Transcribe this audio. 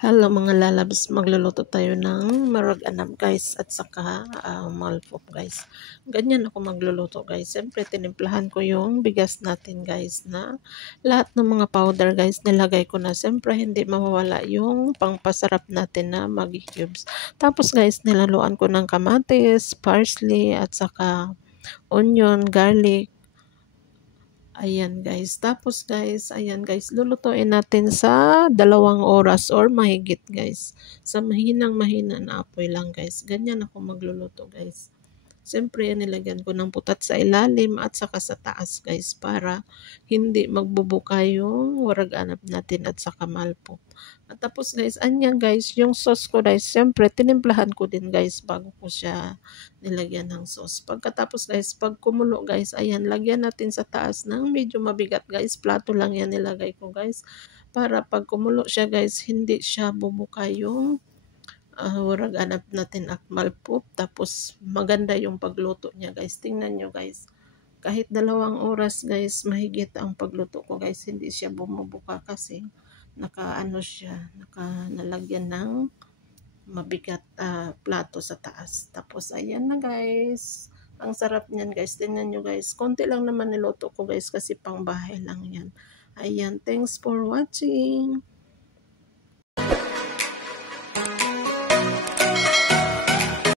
Hello mga lalabs, magluluto tayo ng marag anam guys at saka malpop guys. Ganyan ako magluluto guys. Siyempre tinimplahan ko yung bigas natin guys na lahat ng mga powder guys nilagay ko na. Siyempre hindi mawawala yung pangpasarap natin na Maggi cubes. Tapos guys nilaluan ko ng kamatis, parsley at saka onion, garlic. Ayan guys. Tapos guys, ayan guys, lulutuin natin sa 2 oras or mahigit guys. Sa mahina na apoy lang guys. Ganyan ako magluluto guys. Siyempre, nilagyan ko ng putat sa ilalim at saka sa taas guys para hindi magbubuka yung warag-anap natin at saka malpot. At tapos guys, anyan guys, yung sauce ko guys, siyempre tinimplahan ko din guys bago ko siya nilagyan ng sauce. Pagkatapos guys, pag kumulo guys, ayan, lagyan natin sa taas ng medyo mabigat guys. Plato lang yan nilagay ko guys. Para pag kumulo siya guys, hindi siya bubuka yung warag-anap natin at malpop. Tapos maganda yung pagluto niya guys. Tingnan nyo guys. Kahit 2 oras guys, mahigit ang pagluto ko guys. Hindi siya bumubuka kasi nakaano siya, nalagyan ng mabigat plato sa taas. Tapos ayan na guys. Ang sarap niyan guys. Tingnan nyo guys. Konti lang naman niluto ko guys kasi pang bahay lang yan. Ayan. Thanks for watching.